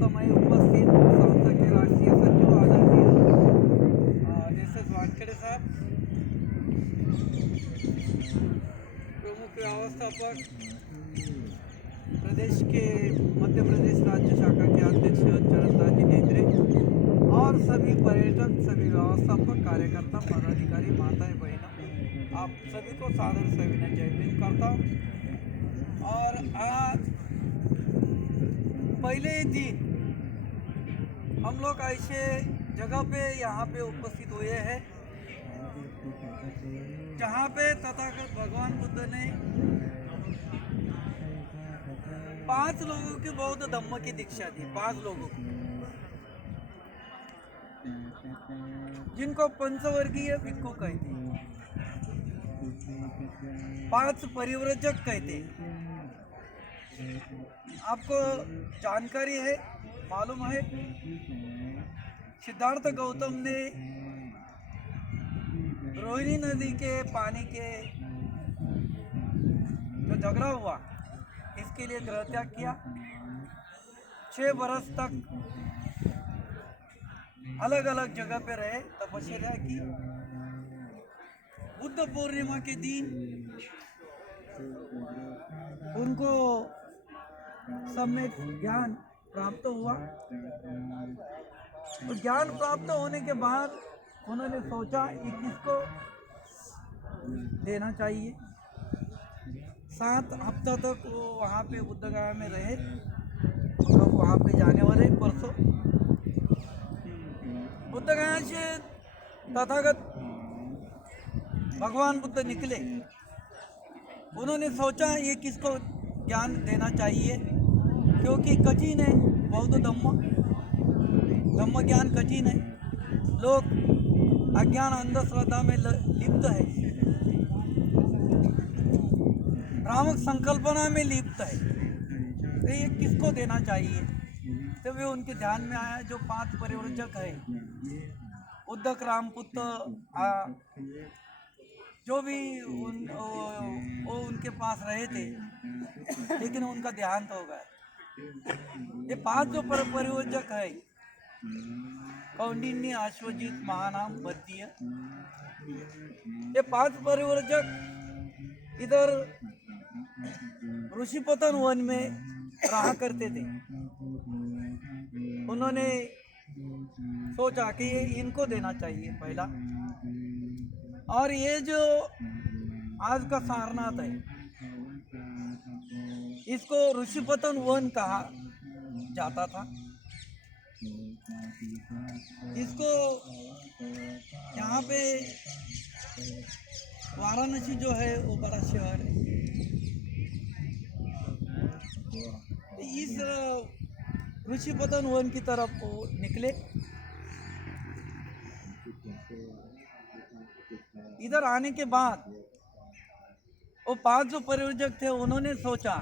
समय उपस्थित संस्था के राष्ट्रीय सचिव आदरणीय जैसे वानखेड़े साहब, प्रमुख व्यवस्थापक प्रदेश के मध्य प्रदेश राज्य शाखा के अध्यक्ष चरणदास जिनेन्द्रे और सभी पर्यटक, सभी व्यवस्थापक, कार्यकर्ता, पदाधिकारी, माताएं, बहनों, आप सभी को सादर सविनय जय भीम करता हूँ। और आज पहले ही दिन हम लोग ऐसे जगह पे यहाँ पे उपस्थित हुए हैं जहाँ पे तथागत भगवान बुद्ध ने 5 लोगों की बौद्ध धम्म की दीक्षा दी। 5 लोगों को, जिनको पंचवर्गीय भिक्खु कहते, 5 परिव्रजक कहते। आपको जानकारी है, मालूम है, सिद्धार्थ गौतम ने रोहिणी नदी के पानी के जो झगड़ा हुआ इसके लिए गृह त्याग किया। 6 बरस तक अलग अलग जगह पे रहे, तपस्या की। बुद्ध पूर्णिमा के दिन उनको सम्यक ज्ञान प्राप्त हुआ। तो ज्ञान प्राप्त होने के बाद उन्होंने सोचा कि किसको देना चाहिए। 7 हफ्ता तक वो वहाँ पे बुद्ध गया में रहे। हम लोग वहाँ पे जाने वाले परसों। बुद्ध गया से तथागत भगवान बुद्ध निकले। उन्होंने सोचा ये किसको ज्ञान देना चाहिए, क्योंकि कठिन है बौद्ध धम्म ज्ञान कठिन है। लोग अज्ञान अंधश्रद्धा में लिप्त है, भ्रामक संकल्पना में लिप्त है। तो ये किसको देना चाहिए? तो वे उनके ध्यान में आया जो 5 परिव्रजक है, उद्धक, रामपुत्र, जो भी वो उनके पास रहे थे, लेकिन उनका देहांत हो गया। ये 5 जो परिव्रजक है, कौंडिन्य, अश्वजित, महानाम, बद्दीय, ये 5 परिव्रजक इधर ऋषिपतन वन में रहा करते थे। उन्होंने सोचा कि ये इनको देना चाहिए पहला। और ये जो आज का सारनाथ है, इसको ऋषिपतन वन कहा जाता था। इसको यहाँ पे वाराणसी जो है वो बड़ा शहर है। इस ऋषिपतन वन की तरफ वो निकले। इधर आने के बाद वो 5 जो परिव्रजक थे, उन्होंने सोचा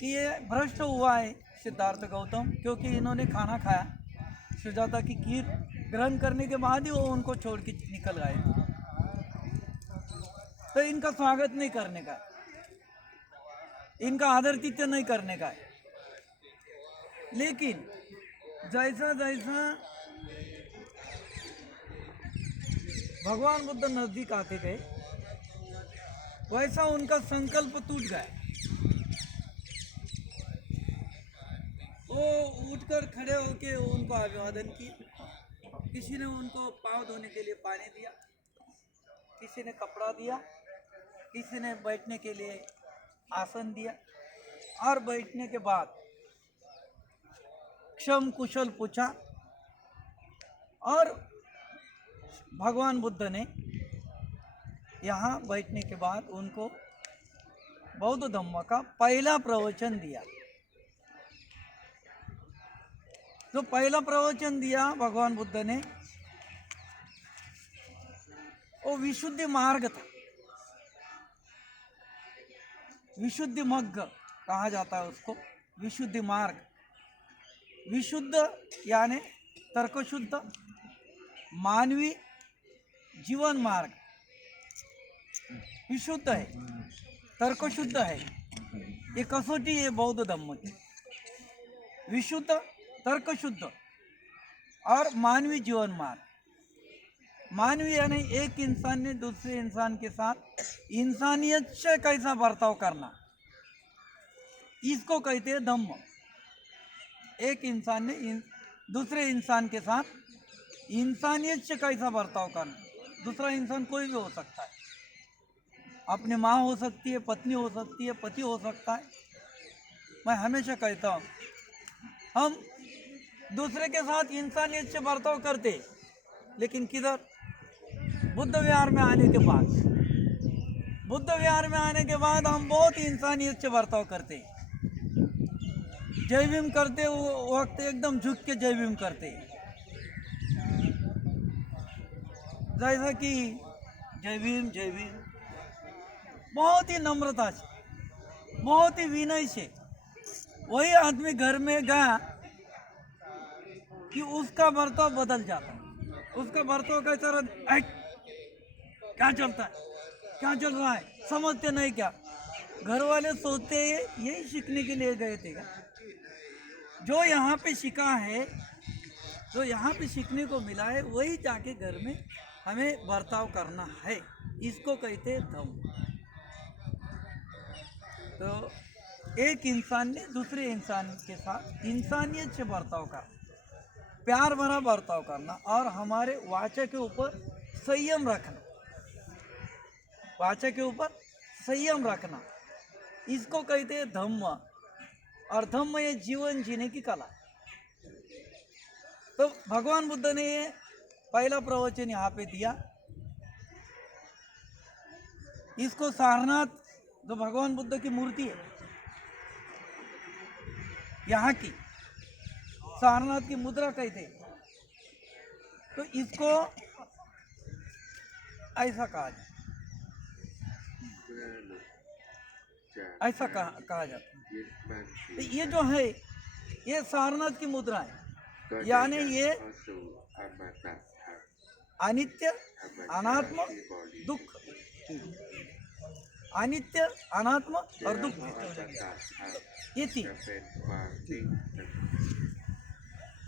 कि ये भ्रष्ट हुआ है सिद्धार्थ गौतम, क्योंकि इन्होंने खाना खाया, सुजाता की खीर ग्रहण करने के बाद ही वो उनको छोड़ के निकल गए। तो इनका स्वागत नहीं करने का, इनका आदरातिथ्य नहीं करने का है। लेकिन जैसा जैसा भगवान बुद्ध नजदीक आते गए, वैसा उनका संकल्प टूट गया। वो उठकर खड़े होके उनको अभिवादन किए। किसी ने उनको पाँव धोने के लिए पानी दिया, किसी ने कपड़ा दिया, किसी ने बैठने के लिए आसन दिया। और बैठने के बाद क्षम कुशल पूछा और भगवान बुद्ध ने यहाँ बैठने के बाद उनको बौद्ध धम्म का पहला प्रवचन दिया। जो पहला प्रवचन दिया भगवान बुद्ध ने, वो विशुद्धि मार्ग था। विशुद्धि मग्ग कहा जाता है उसको, विशुद्धि मार्ग। विशुद्ध यानी तर्कशुद्ध, मानवी जीवन मार्ग विशुद्ध है, तर्कशुद्ध है। ये कसौटी है बौद्ध धम्म की। विशुद्ध तर्कशुद्ध और मानवीय जीवन मार्ग। मानवीय यानी एक इंसान ने दूसरे इंसान के साथ इंसानियत से कैसा बर्ताव करना, इसको कहते हैं धम्म। एक इंसान ने दूसरे इंसान के साथ इंसानियत से कैसा बर्ताव करना। दूसरा इंसान कोई भी हो सकता है, अपनी माँ हो सकती है, पत्नी हो सकती है, पति हो सकता है। मैं हमेशा कहता हूँ हम दूसरे के साथ इंसानियत से बर्ताव करते, लेकिन किधर? बुद्ध विहार में आने के बाद, बुद्ध विहार में आने के बाद हम बहुत इंसानियत से बर्ताव करते। जय भीम करते वक्त एकदम झुक के जय भीम करते, जैसा कि जय भीम जय भीम, बहुत ही नम्रता से, बहुत ही विनय से। वही आदमी घर में गया कि उसका बर्ताव बदल जाता है। उसका बर्ताव कैसा रहता है? क्या चलता है, क्या चल रहा है, समझते नहीं क्या? घर वाले सोचते यही सीखने के लिए गए थे क्या? जो यहाँ पे सीखा है, जो यहाँ पे सीखने को मिला है, वही जाके घर में हमें बर्ताव करना है। इसको कहते हैं धम्म। तो एक इंसान ने दूसरे इंसान के साथ इंसानियत से बर्ताव करना, प्यार भरा बर्ताव करना और हमारे वाचा के ऊपर संयम रखना, वाचा के ऊपर संयम रखना, इसको कहते हैं धम्म। और धम्म ये जीवन जीने की कला। तो भगवान बुद्ध ने ये पहला प्रवचन यहाँ पे दिया। इसको सारनाथ, जो भगवान बुद्ध की मूर्ति है यहाँ की, सारनाथ की मुद्रा कहते हैं। तो इसको ऐसा कहा जाता, ऐसा कहा जाता है। तो ये जो है, ये सारनाथ की मुद्रा है, यानी ये अनित्य, अनात्म, दुख, अनित्य, अनात्म और दुख, ये तीन।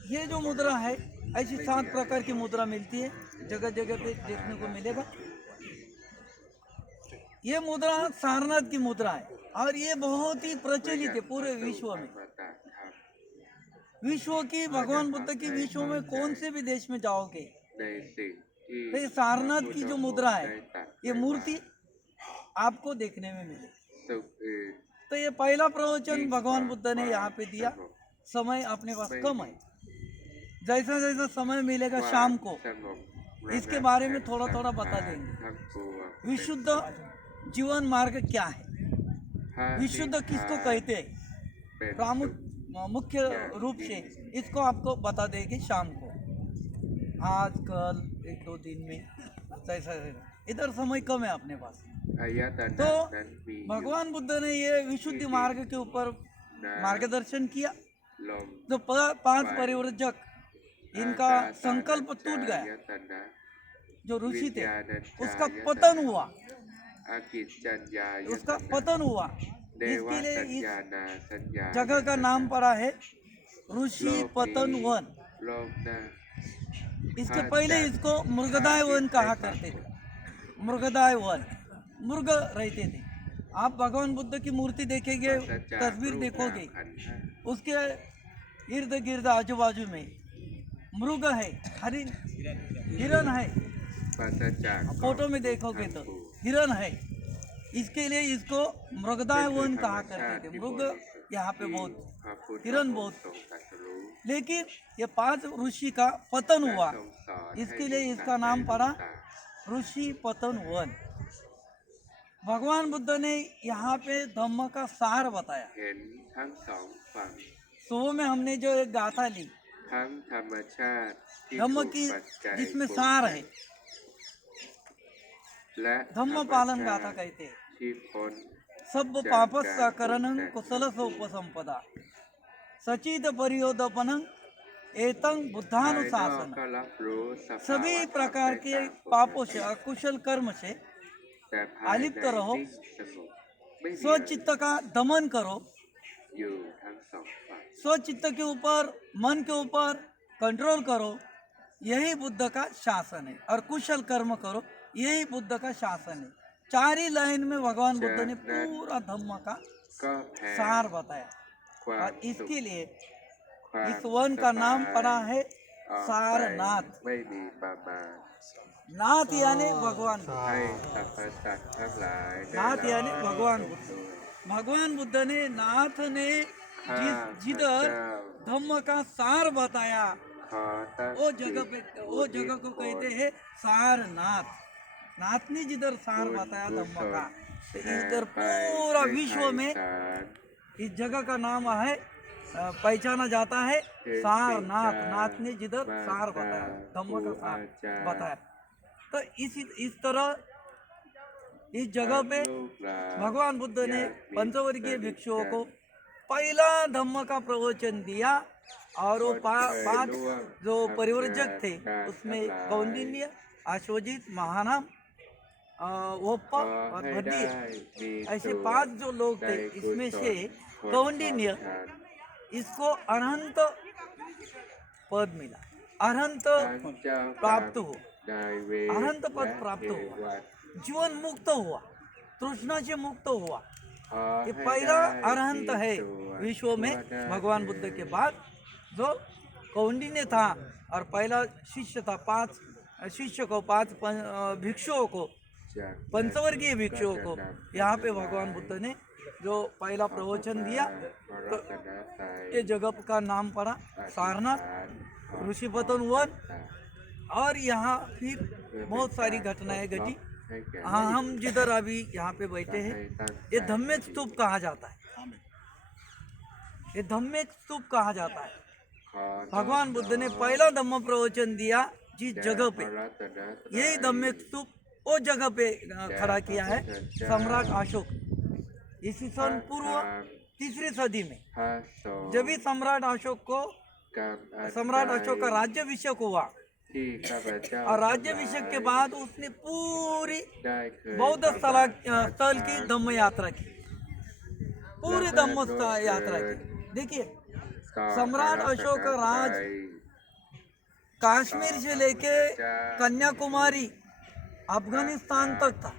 ये जो मुद्रा है, ऐसी 7 प्रकार की मुद्रा मिलती है, जगह जगह पे देखने को मिलेगा। ये मुद्रा सारनाथ की मुद्रा है और ये बहुत ही प्रचलित है पूरे विश्व में। विश्व की, भगवान बुद्ध की विश्व में कौन से भी देश में जाओगे तो ये सारनाथ की जो मुद्रा है, ये मूर्ति आपको देखने में मिले। तो ये पहला प्रवचन भगवान बुद्ध ने यहाँ पे दिया। समय अपने पास कम है, जैसा जैसा समय मिलेगा शाम को इसके बारे में थोड़ा थोड़ा बता देंगे। विशुद्ध जीवन मार्ग क्या है, विशुद्ध किसको कहते हैं, प्रमुख मुख्य रूप से इसको आपको बता देंगे शाम को, आज कल 1-2 दिन में, जैसा इधर समय कम है अपने पास। तो भगवान बुद्ध ने ये विशुद्धि मार्ग के ऊपर मार्गदर्शन किया। जो 5 परिव्रजक, इनका संकल्प टूट गया, जो ऋषि थे उसका पतन हुआ, उसका पतन हुआ। इसके लिए इस जगह का नाम पड़ा है ऋषि पतन वन। इसके पहले इसको मृगदाय वन कहा करते थे। मृगदाय वन, मृग रहते थे। आप भगवान बुद्ध की मूर्ति देखेंगे, तस्वीर देखोगे, उसके इर्द गिर्द आजू बाजू में मृग है, हरिण, हिरण है। फोटो में देखोगे तो हिरण है। इसके लिए इसको मृगदाय वन कहा करते थे। मृग यहाँ पे बहुत, हिरण बहुत। लेकिन ये 5 ऋषि का पतन हुआ, इसके लिए इसका नाम पड़ा ऋषि पतन वन। भगवान बुद्ध ने यहाँ पे धम्म का सार बताया। सुबह में हमने जो एक गाथा ली धम्म की, जिसमें सार है, धम्म पालन गाथा कहते हैं। सब पापस्करणं कुशलसोपसंपदा सचित परियोदपनं एतं बुद्धानुशासन। सभी प्रकार के पापों से, अकुशल कर्म से अलिप्त रहो, स्वचित्त का दमन करो อยู่ทั้งสองฝั่ง स्वचित्त के ऊपर मन के ऊपर कंट्रोल करो, यही बुद्ध का शासन है। और कुशल कर्म करो, यही बुद्ध का शासन है। 4 ही लाइन में भगवान बुद्ध ने पूरा धम्म का ก็แพ้ सार बताया। ความ और สุข इसके लिए ความ इस वन का नाम สบาย पड़ा है ออกไป सारनाथ। ไม่มีประมาณ नाथ यानी भगवान बुद्ध। ให้สรรพสัตว์ทั้งหลายได้ नाथ รับ यानी भगवान สม बुद्ध। ด้วย भगवान बुद्ध ने नाथ ने ข้า जिधर พเจ้า धम्म का सार बताया ขอตั้ง वो จิต जगह पे อุ वो ทิศ जगह को ผล कहते हैं सारनाथ। नाथ ने जिधर सार बताया धम्म का, तो इधर ไป पूरा ให้ विश्व ไพ में ศาล इस जगह का नाम है पहचाना जाता है सारनाथ। नाथ ने जिधर सार बताया, धम्म का सार बताया। तो इस तरह इस जगह पे ลูกหลาน भगवान बुद्ध ने ญาติมิตร पंचवर्गीय สนิท भिक्षुओं กัน को पहला धम्म का प्रवचन दिया। और वो 5 जो परिवर्जक थे उसमें कौंडिन्य, आशोजित, महानाम, ओप्पा ขอ और ให้ भद्दी, ได้มี ऐसे ส่วน 5 जो लोग ใน थे। กุ इसमें ศ से ลผล कौंडिन्य ตอบแทน इसको अनंत पद मिला, अनंत ทั้งเจ้ากรรม प्राप्त हो, นายเวร अनंत पद และ प्राप्त เท हुआ, วด जीवन मुक्त हुआ, तृष्णा से मुक्त हुआ। ขอ ये ให้ पहला ได้ अरहंत มี है ส่วน विश्व में ทั่วหน้า भगवान बुद्ध के बाद। जो कौंडिन्य था और पहला शिष्य था, 5 शिष्य को, 5 भिक्षुओं को, จาก पंचवर्गीय भिक्षुओं को ก็จะนำ यहाँ पे भगवान बुद्ध ने जो पहला प्रवचन दिया, พระ तो รัตนตรัย ये जगह का नाम पड़ा सारनाथ, ऋषिपतन वन। और यहाँ फिर बहुत सारी घटनाएं घटी। ให้แก่ हाँ, हम जिधर अभी यहाँ पे बैठे हैं, ये धम्मेक स्तूप कहा जाता है। ये धम्मेक स्तूप कहा जाता है। ขอ भगवान बुद्ध ने पहला धम्म प्रवचन दिया जिस जगह พ पे, ระรัตนตรัย यही धम्मेक स्तूप वो जगह पे खड़ा किया है सम्राट अशोक। इसी सन पूर्व 3री सदी में พระสงฆ์ जब भी सम्राट अशोक को กับอาจารย์ सम्राट अशोक का राज्याभिषेक हुआ, ที่ข้าพเจ้า और राज्याभिषेक के बाद उसने पूरी ได้เคย बौद्ध स्थल की धम्म यात्रा की, पूरी धम्म यात्रा की। देखिए, ต่อ सम्राट พระรัตน अशोक का ตรั राज ย कश्मीर से लेके कन्याकुमारी अफगानिस्तान तक था।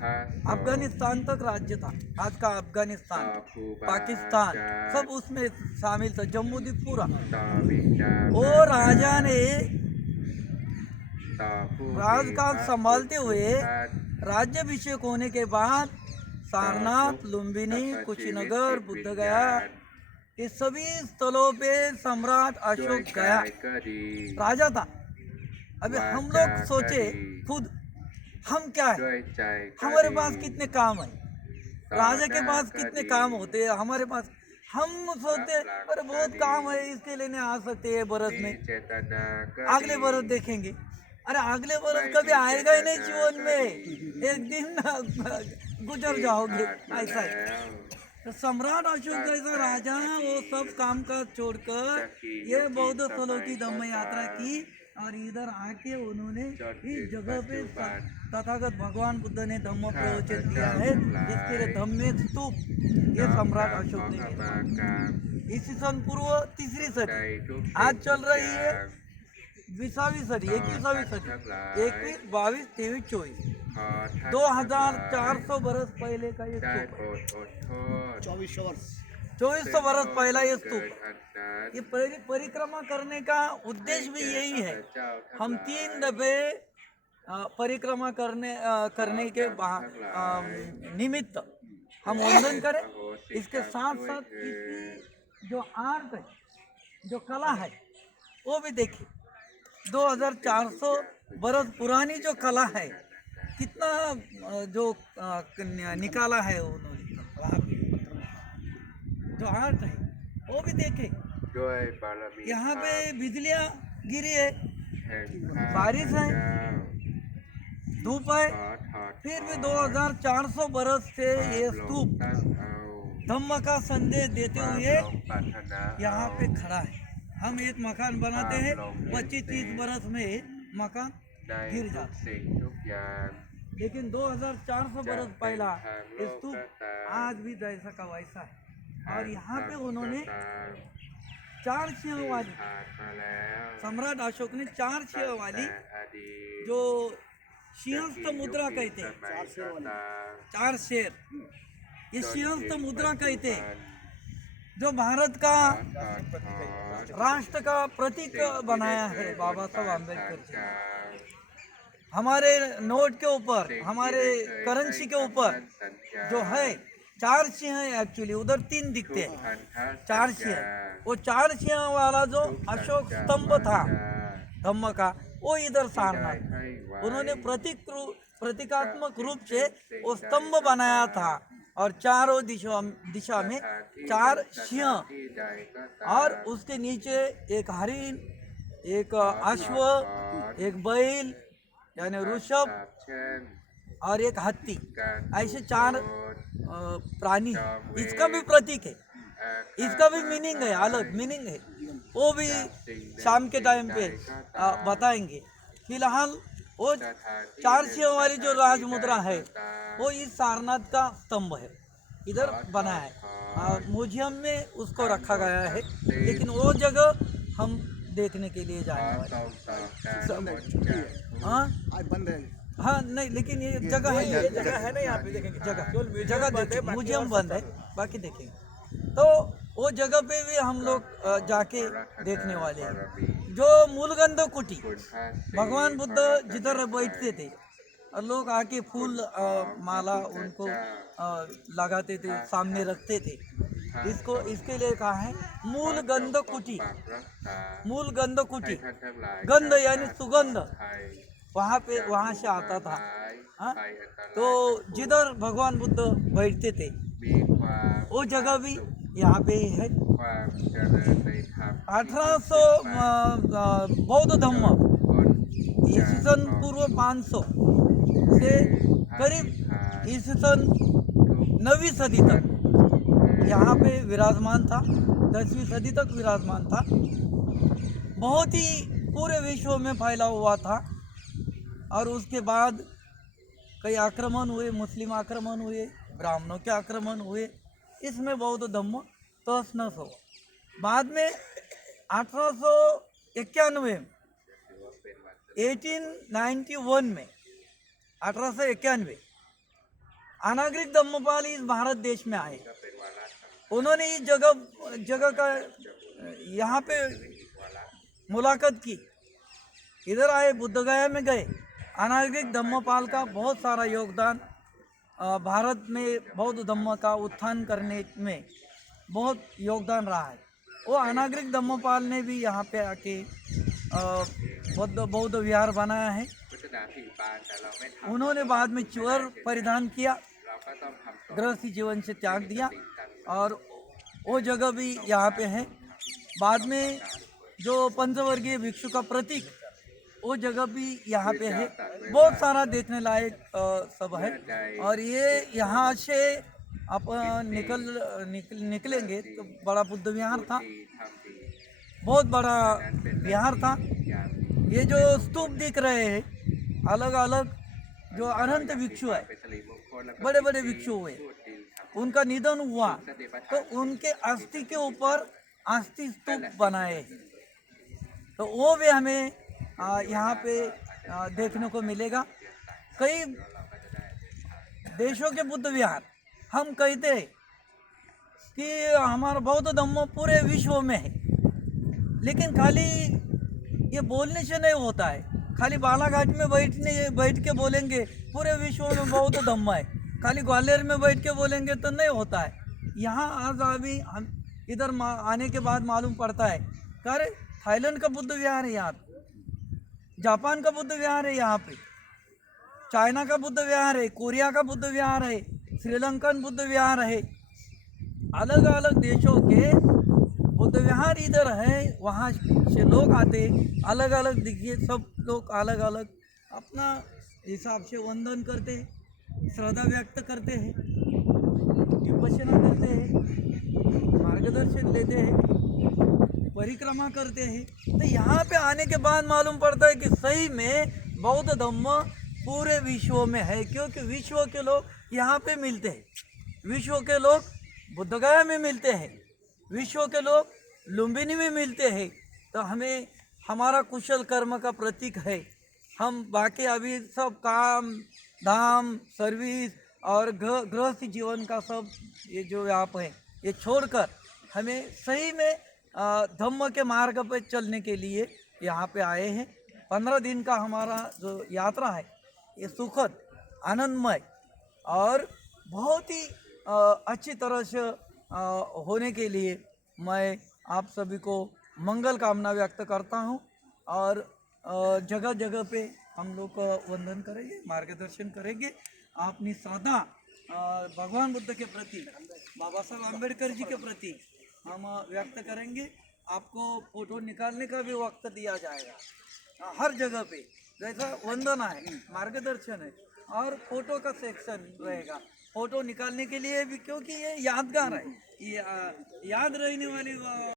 พระสงฆ์ अफगानिस्तान तक राज्य था, आज का ต่อ अफगानिस्तान, ครูบา पाकिस्तान, อาจารย์ सब उसमें शामिल था, जम्मू द्वीप पूरा। ต่อวิญญาณ वो राजा ने ต่อผู้ राजकाज มีพระ संभालते คุณ हुए ท่าน राज्याभिषेक होने के बाद सारनाथ, लुम्बिनी, कुशीनगर, बुद्धगया, ये सभी स्थलों पे सम्राट ด้วย अशोक กา गया। ยก็ดี राजा था। अभी हम लोग सोचे खुद, हम क्या है, ด้วยใจก็ हमारे ดี पास कितने काम है, राजा के पास कितने काम होते हैं, हमारे पास हम सोचते हैं, अरे बहुत काम है, इसके लिए नहीं आ सकते ये बरस มี में, เจตนาก็ अगले ดี बरस देखेंगे। अरे अगले बरस कभी आएगा ही नहीं जीवन में, एक दिन गुजर जाओगे, ผ่านมา ऐसा है। แล้ว तो सम्राट अशोक जैसा राजा वो सब काम काज छोड़कर ये बौद्ध स्थलों की धम्म यात्रा की, और इधर आके उन्होंने इस जगह पे तथागत भगवान बुद्ध ने धम्म प्रवचन दिया है। इसके लिए धम्मेक स्तूप ये सम्राट अशोक ขอ ने ข किया। มากรรม इसी सन पूर्व 3री ใน सदी, ทุก आज चल สิ่ง रही ทุก है อย่าง 20वीं सदी, 21वीं सदी, 21, 22, 23, 24, ขอท่าน 2400 बरस पहले का ये ได้ स्तूप โปร है। ดอดทน 2400 बरस पहला ये เกิ स्तूप ด है। อันนั้น ये परिक्रमा करने का उद्देश्य भी यही है। เจ้าทั้ง हम หลาย 3 दफे परिक्रमा करने के निमित्त हम वंदन करें। इसके साथ साथ इसकी जो आर्ट है, जो कला है, वो भी देखिए। 2400 बरस पुरानी जो कला है, कितना जो निकाला है उन्होंने, जो आर्ट है वो भी देखे। ด้วยบารมี यहाँ पे बिजलियाँ गिरी है, แห่งข้า बारिश है, พเจ้า धूप है, ขอถอด फिर भी ถอน 2400 बरस से ความ ये หลง स्तूप ตั้งเอา धम्म का संदेश देते ความ हुए หลงปรารถนา यहाँ เอา पे खड़ा है। हम एक मकान बनाते हैं, 25-30 बरस में मकान ใน गिर ทุก जाता है। สิ่งทุกอย่าง लेकिन 2400 बरस पहला स्तूप ทางโลกก็ตาม आज भी जैसा का वैसा है। ท और यहाँ पे उन्होंने 4 सिंह वाली, सम्राट अशोक ने 4 सिंह वाली जो सिंहस्थ मुद्रा कहते हैं, 4 शेर, ये सिंहस्थ मुद्रा कहते हैं, जो भारत का राष्ट्र का प्रतीक बनाया है बाबा साहब आम्बेडकर जी। हमारे नोट के ऊपर, हमारे करेंसी के ऊपर जो है 4 सिंह है, एक्चुअली उधर 3 दिखते हैं, 4 सिंह। वो 4 सिंह वाला जो अशोक स्तंभ था धम्म का, वो इधर सारनाथ उन्होंने प्रतीकात्मक रूप से वो स्तंभ बनाया था, और चारों दिशा में 4 सिंह, और उसके नीचे एक हरिण, एक अश्व, एक बैल यानी ऋषभ, और एक हाथी, ऐसे 4 प्राणी इसका भी प्रतीक है, इसका भी मीनिंग है, अलग मीनिंग है, वो भी शाम के टाइम पे बताएंगे। फिलहाल वो 4 सिंह वाली जो राज मुद्रा है वो इस सारनाथ का स्तंभ है, इधर बना है, म्यूजियम में उसको रखा गया है, लेकिन वो जगह हम देखने के लिए जाने वाले। हाँ बंद है। हाँ नहीं, लेकिन ये जगह है, ये जगह है ना, यहाँ पे देखेंगे, जगह देखें, म्यूजियम बंद है, बाकी देखेंगे। तो वो जगह पे भी हम लोग जाके देखने वाले हैं। जो मूलगंध कुटी, भगवान बुद्ध जिधर बैठते थे और लोग आके फूल माला उनको लगाते थे, सामने रखते थे, इसके लिए कहा है मूल गंध कुटी। मूल गंध कुटी, गंध यानी सुगंध, वहाँ से आता था। हाँ, तो जिधर भगवान बुद्ध बैठते थे वो जगह भी यहाँ पे ही है। 1800 बौद्ध धम्म ईस्वी पूर्व 500 से करीब ईस्वी 9वीं सदी तक यहाँ पे विराजमान था, 10वीं सदी तक विराजमान था, बहुत ही पूरे विश्व में फैला हुआ था। और उसके बाद कई आक्रमण हुए, मुस्लिम आक्रमण हुए, ब्राह्मणों के आक्रमण हुए, इसमें बौद्ध धम्म तहस नहस हो। बाद में 1891 1891 में 1891 अनागरिक धम्मपाल इस भारत देश में आए। उन्होंने इस जगह का यहाँ पे मुलाकात की, इधर आए, बुद्धगया में गए। अनागरिक धम्मपाल का बहुत सारा योगदान भारत में बौद्ध धम्म का उत्थान करने में बहुत योगदान रहा है। वो अनागरिक धम्मपाल ने भी यहाँ पे आके बौद्ध विहार बनाया है। उन्होंने बाद में चूर परिधान किया, गृहस्थी जीवन से त्याग दिया, और वो जगह भी यहाँ पे है। बाद में जो पंचवर्गीय भिक्षु का प्रतीक, वो जगह भी यहाँ पे है। बहुत सारा देखने लायक सब है। और ये यहाँ से आप निकलेंगे तो बड़ा बुद्ध विहार था, बहुत बड़ा विहार था। ये जो स्तूप दिख रहे हैं अलग अलग, जो अनंत भिक्षु है, बड़े बड़े भिक्षु हुए, उनका निधन हुआ तो उनके अस्थि के ऊपर अस्थि स्तूप बनाए, तो वो भी हमें यहाँ पे देखने को मिलेगा। कई देशों के बुद्ध विहार, हम कहते हैं कि हमारा बौद्ध धम्म पूरे विश्व में है, लेकिन खाली ये बोलने से नहीं होता है। खाली बालाघाट में बैठ के बोलेंगे पूरे विश्व में बौद्ध धम्म है, खाली ग्वालियर में बैठ के बोलेंगे तो नहीं होता है। यहाँ आज अभी हम इधर आने के बाद मालूम पड़ता है, अरे थाईलैंड का बुद्ध विहार है यहाँ पे, जापान का बुद्ध विहार है यहाँ पे, चाइना का बुद्ध विहार है, कोरिया का बुद्ध विहार है, श्रीलंकन बुद्ध विहार है। अलग अलग देशों के बुद्ध विहार इधर है, वहाँ से लोग आते, अलग अलग दिखिए, सब लोग अलग अलग अपना हिसाब से वंदन करते हैं, श्रद्धा व्यक्त करते हैं, विपश्यना करते हैं, मार्गदर्शन लेते हैं, परिक्रमा करते हैं। तो यहाँ पे आने के बाद मालूम पड़ता है कि सही में बौद्ध धम्म पूरे विश्व में है, क्योंकि विश्व के लोग यहाँ पे मिलते हैं, विश्व के लोग बुद्धगया में मिलते हैं, विश्व के लोग लुम्बिनी में मिलते हैं। तो हमें हमारा कुशल कर्म का प्रतीक है। हम बाकी अभी सब काम धाम सर्विस और गृहस्थ जीवन का सब ये जो आप है ये छोड़कर हमें सही में धम्म के मार्ग पर चलने के लिए यहाँ पे आए हैं। 15 दिन का हमारा जो यात्रा है ये सुखद आनंदमय और बहुत ही अच्छी तरह से होने के लिए मैं आप सभी को मंगल कामना व्यक्त करता हूँ। और जगह जगह पे हम लोग वंदन करेंगे, मार्गदर्शन करेंगे। अपनी श्रद्धा भगवान बुद्ध के प्रति, बाबा साहब अम्बेडकर जी के प्रति हम व्यक्त करेंगे। आपको फोटो निकालने का भी वक्त दिया जाएगा हर जगह पे, जैसा वंदना है, मार्गदर्शन है और फोटो का सेक्शन रहेगा फोटो निकालने के लिए भी, क्योंकि ये यादगार है, ये याद रहने वाली